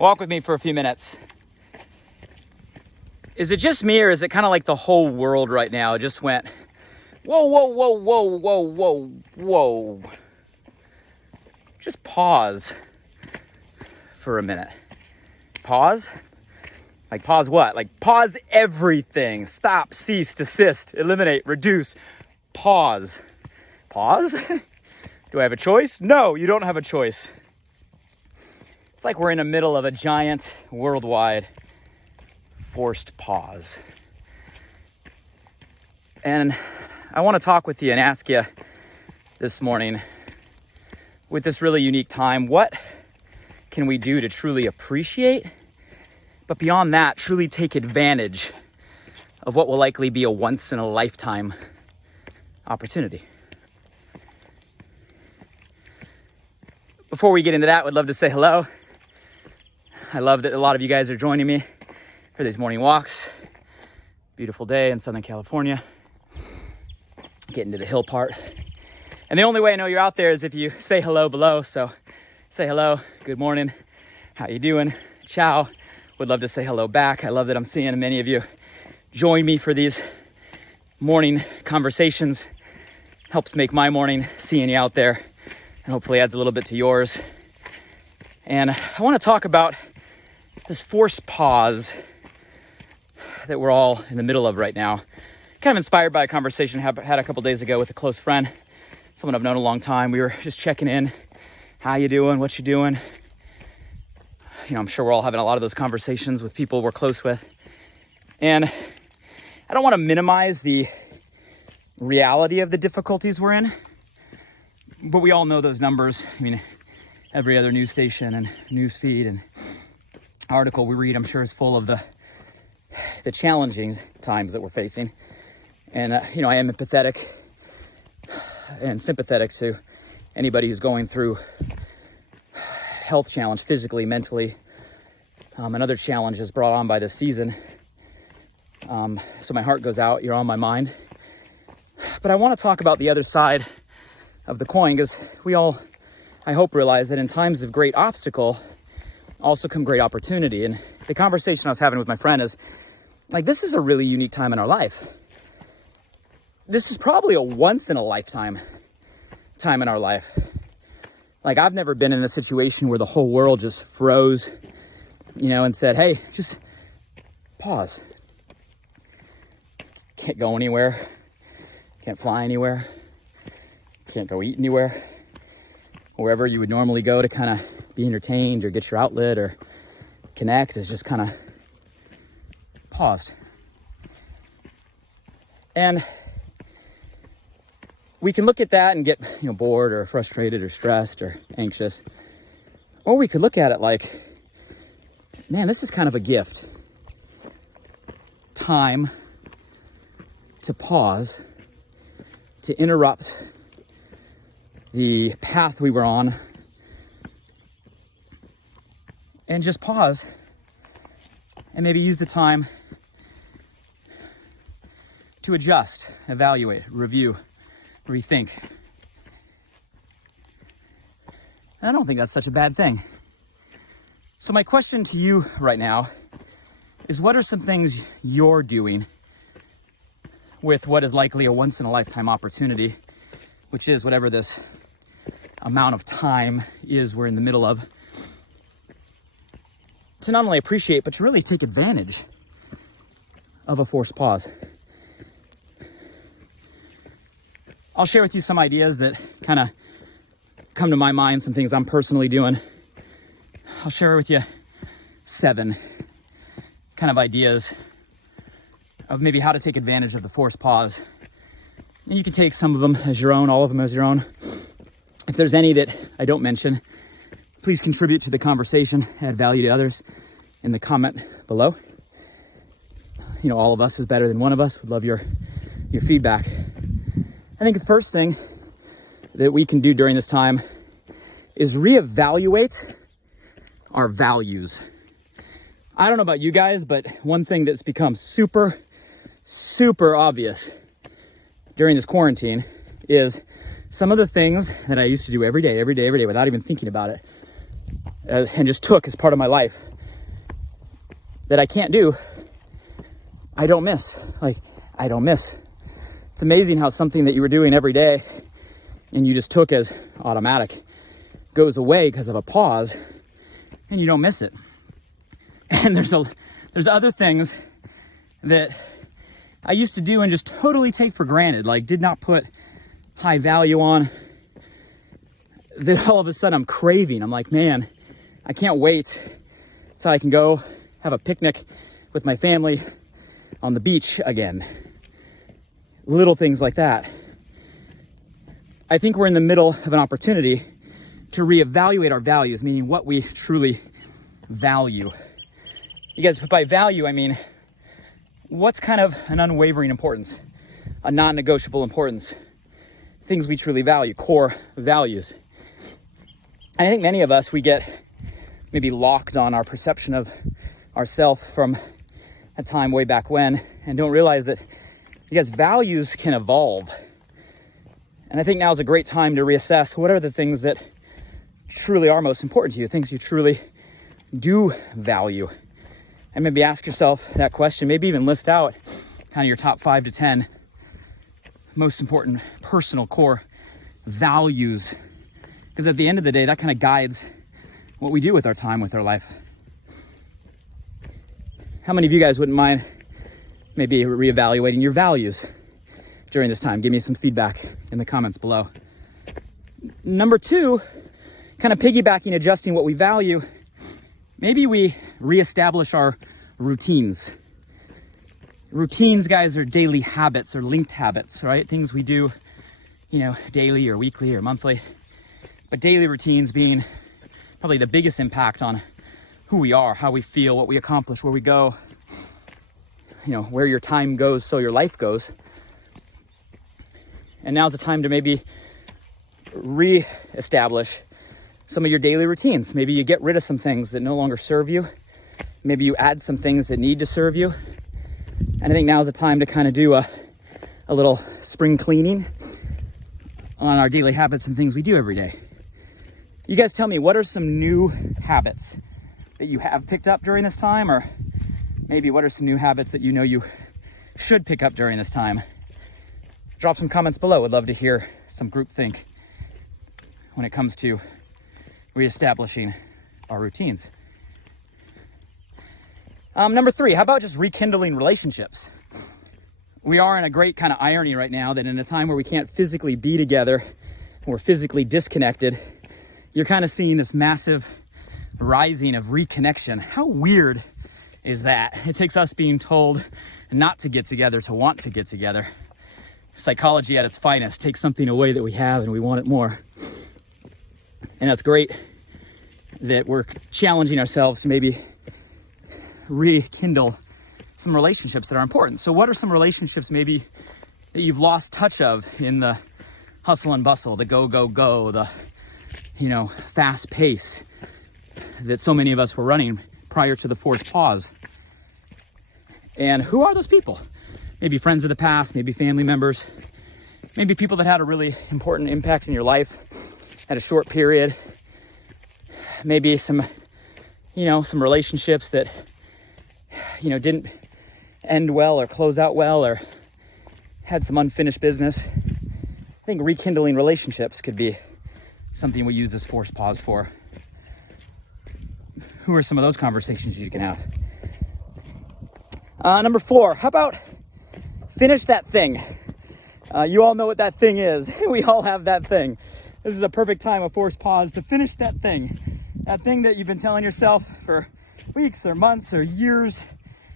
Walk with me for a few minutes. Is it just me, or is it kind of like the whole world right now just went, whoa, whoa, whoa, whoa, whoa, whoa, whoa. Just pause for a minute. Pause? Like pause what? Like pause everything. Stop, cease, desist, eliminate, reduce. Pause. Pause? Do I have a choice? No, you don't have a choice. It's like we're in the middle of a giant worldwide forced pause. And I want to talk with you and ask you this morning, with this really unique time, what can we do to truly appreciate, but beyond that, truly take advantage of what will likely be a once in a lifetime opportunity? Before we get into that, I'd love to say hello. I love that a lot of you guys are joining me for these morning walks. Beautiful day in Southern California. Getting to the hill part. And the only way I know you're out there is if you say hello below. So say hello, good morning, how you doing? Ciao. Would love to say hello back. I love that I'm seeing many of you join me for these morning conversations. Helps make my morning seeing you out there, and hopefully adds a little bit to yours. And I want to talk about this forced pause that we're all in the middle of right now. Kind of inspired by a conversation I had a couple days ago with a close friend, someone I've known a long time. We were just checking in. How you doing? What you doing? You know, I'm sure we're all having a lot of those conversations with people we're close with. And I don't want to minimize the reality of the difficulties we're in, but we all know those numbers. I mean, every other news station and news feed and article we read, I'm sure, is full of the challenging times that we're facing. And, you know, I am empathetic and sympathetic to anybody who's going through health challenge, physically, mentally, and other challenges brought on by this season. So my heart goes out. You're on my mind. But I want to talk about the other side of the coin, because we all, I hope, realize that in times of great obstacle also come great opportunity. And the conversation I was having with my friend is, like, this is a really unique time in our life. This is probably a once in a lifetime time in our life. Like, I've never been in a situation where the whole world just froze, you know, and said, hey, just pause. Can't go anywhere. Can't fly anywhere. Can't go eat anywhere. Wherever you would normally go to kind of be entertained or get your outlet or connect is just kind of paused. And we can look at that and get, you know, bored or frustrated or stressed or anxious. Or we could look at it like, man, this is kind of a gift. Time to pause, to interrupt the path we were on, and just pause and maybe use the time to adjust, evaluate, review, rethink. And I don't think that's such a bad thing. So my question to you right now is, what are some things you're doing with what is likely a once in a lifetime opportunity, which is whatever this amount of time is we're in the middle of, to not only appreciate, but to really take advantage of a forced pause. I'll share with you some ideas that kind of come to my mind, some things I'm personally doing. I'll share with you 7 kind of ideas of maybe how to take advantage of the forced pause. And you can take some of them as your own, all of them as your own. If there's any that I don't mention, please contribute to the conversation, add value to others in the comment below. You know, all of us is better than one of us. Would love your feedback. I think the first thing that we can do during this time is reevaluate our values. I don't know about you guys, but one thing that's become super obvious during this quarantine is some of the things that I used to do every day without even thinking about it, and just took as part of my life. that I can't do, I don't miss. Like, I don't miss. It's amazing how something that you were doing every day and you just took as automatic goes away because of a pause, and you don't miss it. And there's other things that I used to do and just totally take for granted, like did not put high value on, that all of a sudden I'm craving. I'm like, man, I can't wait so I can go have a picnic with my family on the beach again. Little things like that. I think we're in the middle of an opportunity to reevaluate our values, meaning what we truly value. You guys, by value, I mean, what's kind of an unwavering importance, a non-negotiable importance, things we truly value, core values. And I think many of us, we get maybe locked on our perception of ourself from a time way back when and don't realize that, because values can evolve. And I think now is a great time to reassess what are the things that truly are most important to you, things you truly do value. And maybe ask yourself that question, maybe even list out kind of your top 5 to 10 most important personal core values. Because at the end of the day, that kind of guides what we do with our time, with our life. How many of you guys wouldn't mind maybe reevaluating your values during this time? Give me some feedback in the comments below. Number 2, kind of piggybacking, adjusting what we value. Maybe we reestablish our routines. Routines, guys, are daily habits or linked habits, right? Things we do, daily or weekly or monthly. But daily routines being probably the biggest impact on who we are, how we feel, what we accomplish, where we go, where your time goes, so your life goes. And now's the time to maybe reestablish some of your daily routines. Maybe you get rid of some things that no longer serve you. Maybe you add some things that need to serve you. And I think now's the time to kind of do a little spring cleaning on our daily habits and things we do every day. You guys tell me, what are some new habits that you have picked up during this time? Or maybe what are some new habits that you should pick up during this time? Drop some comments below. Would love to hear some groupthink when it comes to reestablishing our routines. Number 3, how about just rekindling relationships? We are in a great kind of irony right now that in a time where we can't physically be together, we're physically disconnected, you're kind of seeing this massive rising of reconnection. How weird is that? It takes us being told not to get together to want to get together. Psychology at its finest takes something away that we have and we want it more. And that's great that we're challenging ourselves to maybe rekindle some relationships that are important. So what are some relationships maybe that you've lost touch of in the hustle and bustle, the go, go, go, the, fast pace that so many of us were running prior to the forced pause? And who are those people? Maybe friends of the past, maybe family members, maybe people that had a really important impact in your life at a short period. Maybe some relationships that, didn't end well or close out well or had some unfinished business. I think rekindling relationships could be something we use this forced pause for. Who are some of those conversations you can have? Number 4, how about finish that thing? You all know what that thing is. We all have that thing. This is a perfect time of forced pause to finish that thing. That thing that you've been telling yourself for weeks or months or years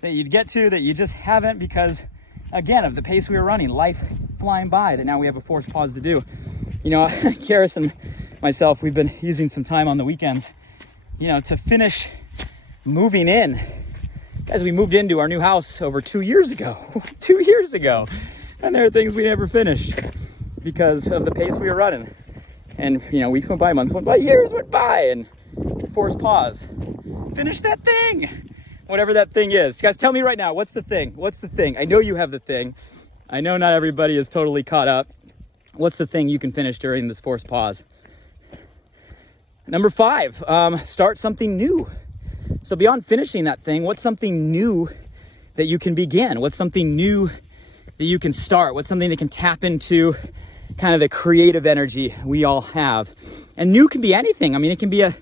that you'd get to, that you just haven't because, again, of the pace we were running, life flying by, that now we have a forced pause to do. Karis and myself, we've been using some time on the weekends, to finish moving in. Guys, we moved into our new house over 2 years ago. 2 years ago. And there are things we never finished because of the pace we were running. And, weeks went by, months went by, years went by, and forced pause. Finish that thing. Whatever that thing is. Guys, tell me right now, what's the thing? What's the thing? I know you have the thing. I know not everybody is totally caught up. What's the thing you can finish during this forced pause? Number 5, start something new. So beyond finishing that thing, what's something new that you can begin? What's something new that you can start? What's something that can tap into kind of the creative energy we all have? And new can be anything. I mean, it can be a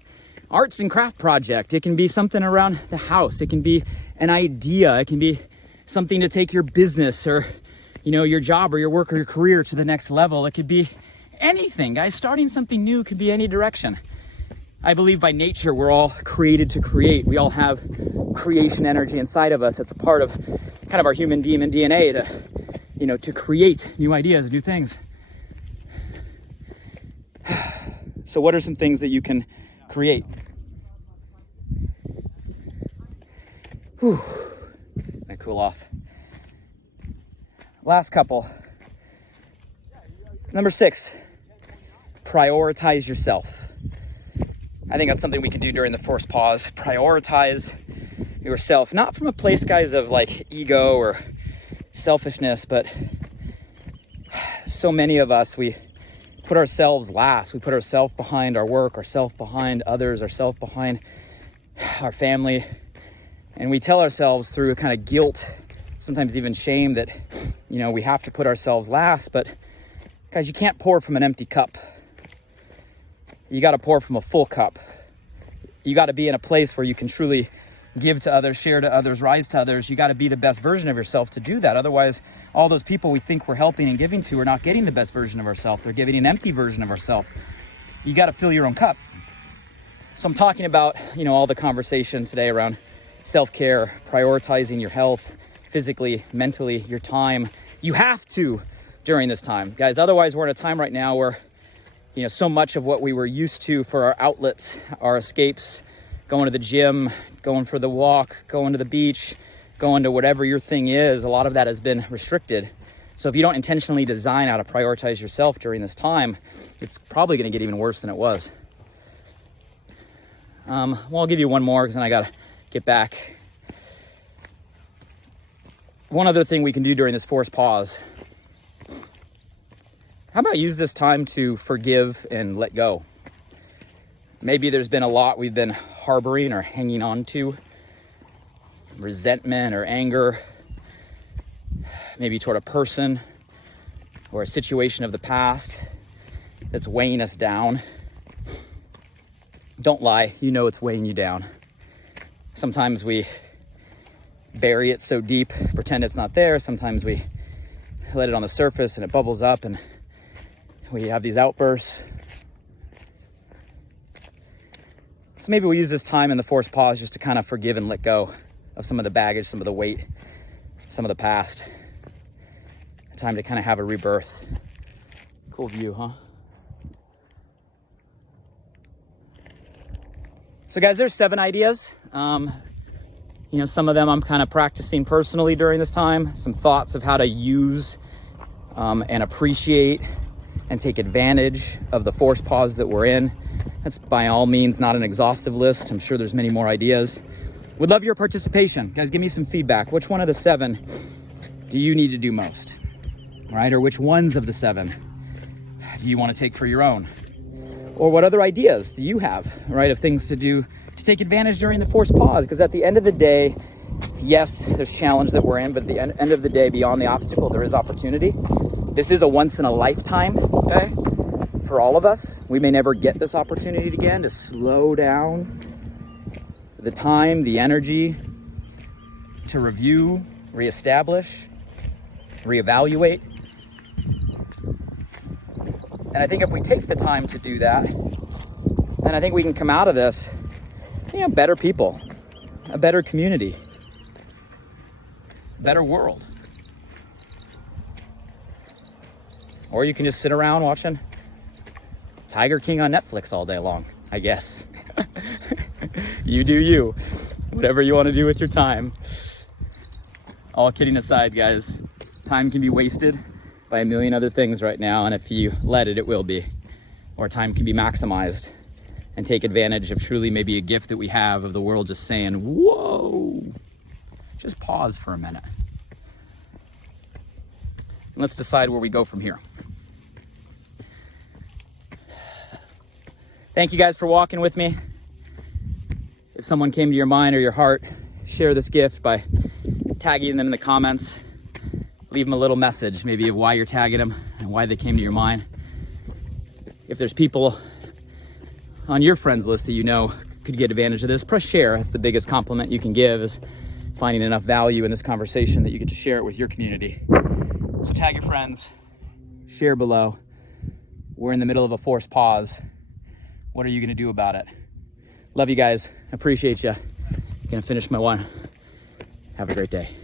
arts and craft project. It can be something around the house. It can be an idea. It can be something to take your business or, you know, your job or your work or your career to the next level. It could be anything, guys. Starting something new could be any direction. I believe by nature, we're all created to create. We all have creation energy inside of us. It's a part of kind of our human demon DNA to, you know, to create new ideas, new things. So what are some things that you can create? Whew. Let me cool off. Last couple. Number 6, prioritize yourself. I think that's something we can do during the forced pause. Prioritize yourself, not from a place, guys, of like ego or selfishness, but so many of us, we put ourselves last. We put ourselves behind our work, ourselves behind others, ourselves behind our family. And we tell ourselves through kind of guilt, sometimes even shame, that, you know, we have to put ourselves last. But guys, you can't pour from an empty cup. You got to pour from a full cup. You got to be in a place where you can truly give to others, share to others, rise to others. You got to be the best version of yourself to do that. Otherwise, all those people we think we're helping and giving to are not getting the best version of ourselves. They're giving an empty version of ourselves. You got to fill your own cup. So I'm talking about, you know, all the conversation today around self-care, prioritizing your health, physically, mentally, your time. You have to during this time, guys. Otherwise, we're in a time right now where, you know, so much of what we were used to for our outlets, our escapes, going to the gym, going for the walk, going to the beach, going to whatever your thing is, a lot of that has been restricted. So if you don't intentionally design how to prioritize yourself during this time, it's probably going to get even worse than it was. Well, I'll give you one more because then I got to get back. One other thing we can do during this forced pause. How about use this time to forgive and let go? Maybe there's been a lot we've been harboring or hanging on to. Resentment or anger. Maybe toward a person or a situation of the past that's weighing us down. Don't lie, you know it's weighing you down. Sometimes we bury it so deep, pretend it's not there. Sometimes we let it on the surface and it bubbles up and we have these outbursts. So maybe we'll use this time in the forced pause just to kind of forgive and let go of some of the baggage, some of the weight, some of the past. A time to kind of have a rebirth. Cool view, huh? So guys, there's 7 ideas. You know, some of them I'm kind of practicing personally during this time. Some thoughts of how to use and appreciate and take advantage of the forced pause that we're in. That's by all means not an exhaustive list. I'm sure there's many more ideas. Would love your participation. Guys, give me some feedback. Which one of the 7 do you need to do most? Right? Or which ones of the 7 do you want to take for your own? Or what other ideas do you have, right, of things to do to take advantage during the forced pause? Because at the end of the day, yes, there's challenge that we're in, but at the end of the day, beyond the obstacle, there is opportunity. This is a once in a lifetime, okay, for all of us. We may never get this opportunity again to slow down the time, the energy to review, reestablish, reevaluate. And I think if we take the time to do that, then I think we can come out of this, you know, better people, a better community, a better world. Or you can just sit around watching Tiger King on Netflix all day long, I guess. You do you. Whatever you want to do with your time. All kidding aside, guys, time can be wasted by a million other things right now, and if you let it, it will be. Or time can be maximized and take advantage of truly maybe a gift that we have of the world just saying, whoa, just pause for a minute. And let's decide where we go from here. Thank you guys for walking with me. If If someone came to your mind or your heart, share this gift by tagging them in the comments. Leave them a little message, maybe of why you're tagging them and why they came to your mind. If there's people on your friends list that you know could get advantage of this, press share. That's the biggest compliment you can give, is finding enough value in this conversation that you get to share it with your community. So tag your friends, share below. We're in the middle of a forced pause. What are you gonna do about it? Love you guys, appreciate you. Gonna finish my one. Have a great day.